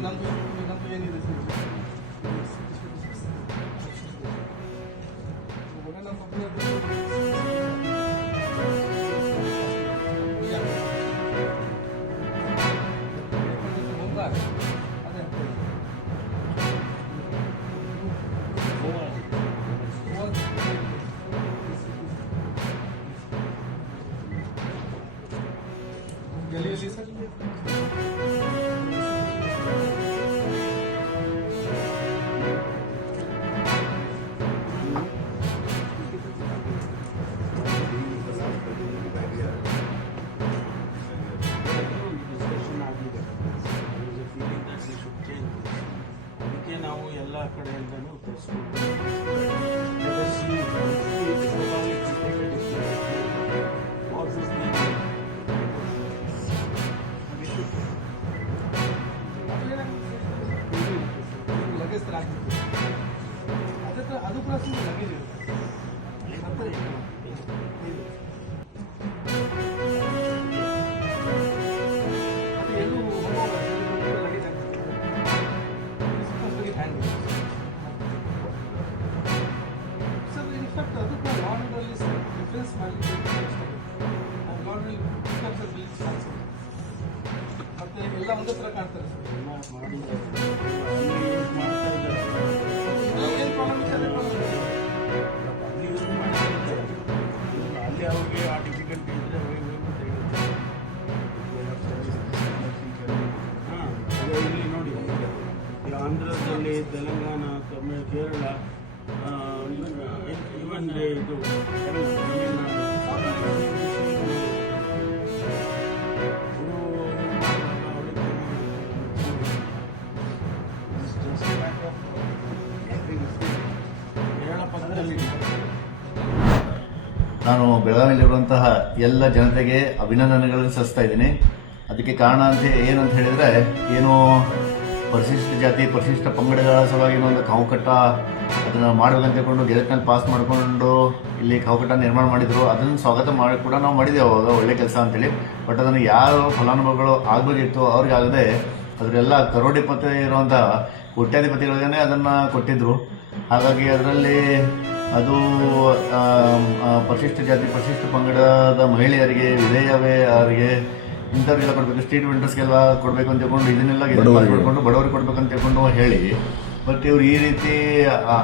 ನಮ್ದು ಏನಿದೆ गली सर ಅದಕ್ಕೆ ನಾವು ಎಲ್ಲ ಕಡೆಯಿಂದನೂ लगेज त्रास ಅದು ಕೂಡ लगेज ಎಲ್ಲೂ लगेज ಸರ್ ಇನ್ಫ್ಯಾಕ್ಟ್ ಅದು ಕೂಡ ಲಾಂಡ್ರಲ್ಲಿ ಡಿಫ್ರೆನ್ಸ್ ಮಾಡಲಿಕ್ಕೆ ಲಾಂಡ್ರಲ್ಲಿ ಮತ್ತೆ ಎಲ್ಲ ಒಂದೇ ಥರ ಕಾಣ್ತಾರೆ ಸರ್ ಏನು ಪ್ರಾಬ್ಲಮ್ ಇದೆ ಅದೇ ಪ್ರಾಬ್ಲಮ್ ಅಲ್ಲಿ ಅವ್ರಿಗೆ ಆ ಡಿಫಿಕಲ್ಟಿ ಇದ್ದರೆ ಇಲ್ಲಿ ನೋಡಿ ಆಂಧ್ರದಲ್ಲಿ ತೆಲಂಗಾಣ ಕೇರಳ ಇವನ್ ಇದು ನಾನು ಬೆಳಗಾವಿಯಲ್ಲಿರುವಂತಹ ಎಲ್ಲ ಜನತೆಗೆ ಅಭಿನಂದನೆಗಳನ್ನು ಸಲ್ಲಿಸ್ತಾ ಇದ್ದೀನಿ. ಅದಕ್ಕೆ ಕಾರಣ ಅಂತ ಏನಂತ ಹೇಳಿದರೆ, ಏನು ಪರಿಶಿಷ್ಟ ಜಾತಿ ಪರಿಶಿಷ್ಟ ಪಂಗಡಗಳ ಸಲುವಾಗಿ ಒಂದು ಕಾವುಕಟ್ಟ ಅದನ್ನು ಮಾಡಬೇಕಂತ ತಿಳ್ಕೊಂಡು ಗೆಜೆಟ್ನಲ್ಲಿ ಪಾಸ್ ಮಾಡಿಕೊಂಡು ಇಲ್ಲಿ ಕಾವುಕಟ್ಟ ನಿರ್ಮಾಣ ಮಾಡಿದರು. ಅದನ್ನು ಸ್ವಾಗತ ಮಾಡಿ ಕೂಡ ನಾವು ಮಾಡಿದ್ದೇವೆ ಅವಾಗ, ಒಳ್ಳೆ ಕೆಲಸ ಅಂತೇಳಿ. ಬಟ್ ಅದನ್ನು ಯಾರು ಫಲಾನುಭವಿಗಳು ಆಗಬೇಕಿತ್ತು ಅವ್ರಿಗೆ ಆಗದೆ ಅದರೆಲ್ಲ ಕರೋಡಿಪತಿ ಇರುವಂಥ ಕೋಟ್ಯಾಧಿಪತಿಗಳಿಗೇ ಅದನ್ನು ಕೊಟ್ಟಿದ್ದರು. ಹಾಗಾಗಿ ಅದರಲ್ಲಿ ಅದು ಪರಿಶಿಷ್ಟ ಜಾತಿ ಪರಿಶಿಷ್ಟ ಪಂಗಡದ ಮಹಿಳೆಯರಿಗೆ, ವಿಧವೆಯರಿಗೆ, ಇಂಥವ್ರಿಗೆಲ್ಲ ಕೊಡಬೇಕು, ಸ್ಟ್ರೀಟ್ ವೆಂಡರ್ಸ್ಗೆಲ್ಲ ಕೊಡಬೇಕು ಅಂತ ತಿಳ್ಕೊಂಡು ಇದನ್ನೆಲ್ಲ ಮಾಡಿಕೊಂಡು ಬಡವರಿಗೆ ಕೊಡ್ಬೇಕಂತ ತಿಳ್ಕೊಂಡು ಹೇಳಿ, ಬಟ್ ಇವರು ಈ ರೀತಿ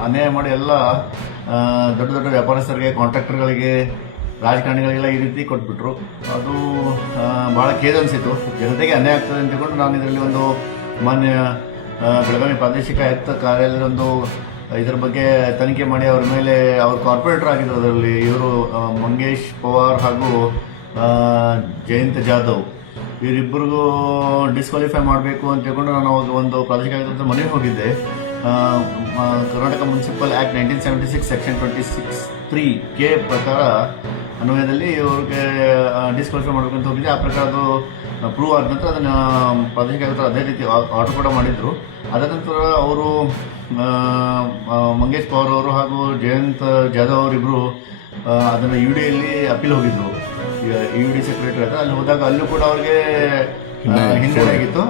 ಅನ್ಯಾಯ ಮಾಡಿ ಎಲ್ಲ ದೊಡ್ಡ ದೊಡ್ಡ ವ್ಯಾಪಾರಸ್ಥರಿಗೆ, ಕಾಂಟ್ರಾಕ್ಟರ್ಗಳಿಗೆ, ರಾಜಕಾರಣಿಗಳಿಗೆಲ್ಲ ಈ ರೀತಿ ಕೊಟ್ಬಿಟ್ರು. ಅದು ಭಾಳ ಖೇದ ಅನಿಸಿತು. ಜನತೆಗೆ ಅನ್ಯಾಯ ಆಗ್ತದೆ ಅಂತ ತಿಳ್ಕೊಂಡು ನಾನು ಇದರಲ್ಲಿ ಒಂದು ಮಾನ್ಯ ಬೆಳಗಾವಿ ಪ್ರಾದೇಶಿಕ ಆಯುಕ್ತ ಕಾರ್ಯಾಲಯದ ಒಂದು ಇದರ ಬಗ್ಗೆ ತನಿಖೆ ಮಾಡಿ ಅವ್ರ ಮೇಲೆ, ಅವರು ಕಾರ್ಪೊರೇಟರ್ ಆಗಿದ್ರು ಅದರಲ್ಲಿ, ಇವರು ಮಂಗೇಶ್ ಪವಾರ್ ಹಾಗೂ ಜಯಂತ್ ಜಾಧವ್, ಇವರಿಬ್ಬರಿಗೂ ಡಿಸ್ಕ್ವಾಲಿಫೈ ಮಾಡಬೇಕು ಅಂತ ತಿಳ್ಕೊಂಡು ನಾನು ಒಂದು ಪ್ರಾದೇಶಿಕ ಆಯುಕ್ತ ಮನೆಗೆ ಹೋಗಿದ್ದೆ. ಕರ್ನಾಟಕ ಮುನ್ಸಿಪಲ್ ಆ್ಯಕ್ಟ್ 1976 ಸೆಕ್ಷನ್ 26(3) ಪ್ರಕಾರ ಅನ್ವಯದಲ್ಲಿ ಇವ್ರಿಗೆ ಡಿಸ್ಕ್ವಾಲಿಫೈ ಮಾಡಬೇಕಂತ ಹೋಗಿದ್ದೆ. ಆ ಪ್ರಕಾರ ಅದು ಪ್ರೂವ್ ಆದ ನಂತರ ಅದನ್ನು ಪ್ರಾದೇಶಿಕ ಆಯುಕ್ತರು ಅದೇ ರೀತಿ ಆರ್ಡರ್ ಕೂಡ ಮಾಡಿದರು. ಅದ ನಂತರ ಅವರು ಮಂಗೇಶ್ ಪವಾರ್ ಅವರು ಹಾಗೂ ಜಯಂತ್ ಜಾಧವ್ ಅವರಿಬ್ಬರು ಅದನ್ನು UDಯಲ್ಲಿ ಅಪೀಲ್ ಹೋಗಿದ್ರು. UD ಸೆಕ್ರೆಟರಿ ಅಲ್ಲಿ ಹೋದಾಗ ಅಲ್ಲೂ ಕೂಡ ಅವ್ರಿಗೆ ಹಿನ್ನಡೆ ಆಗಿತ್ತು.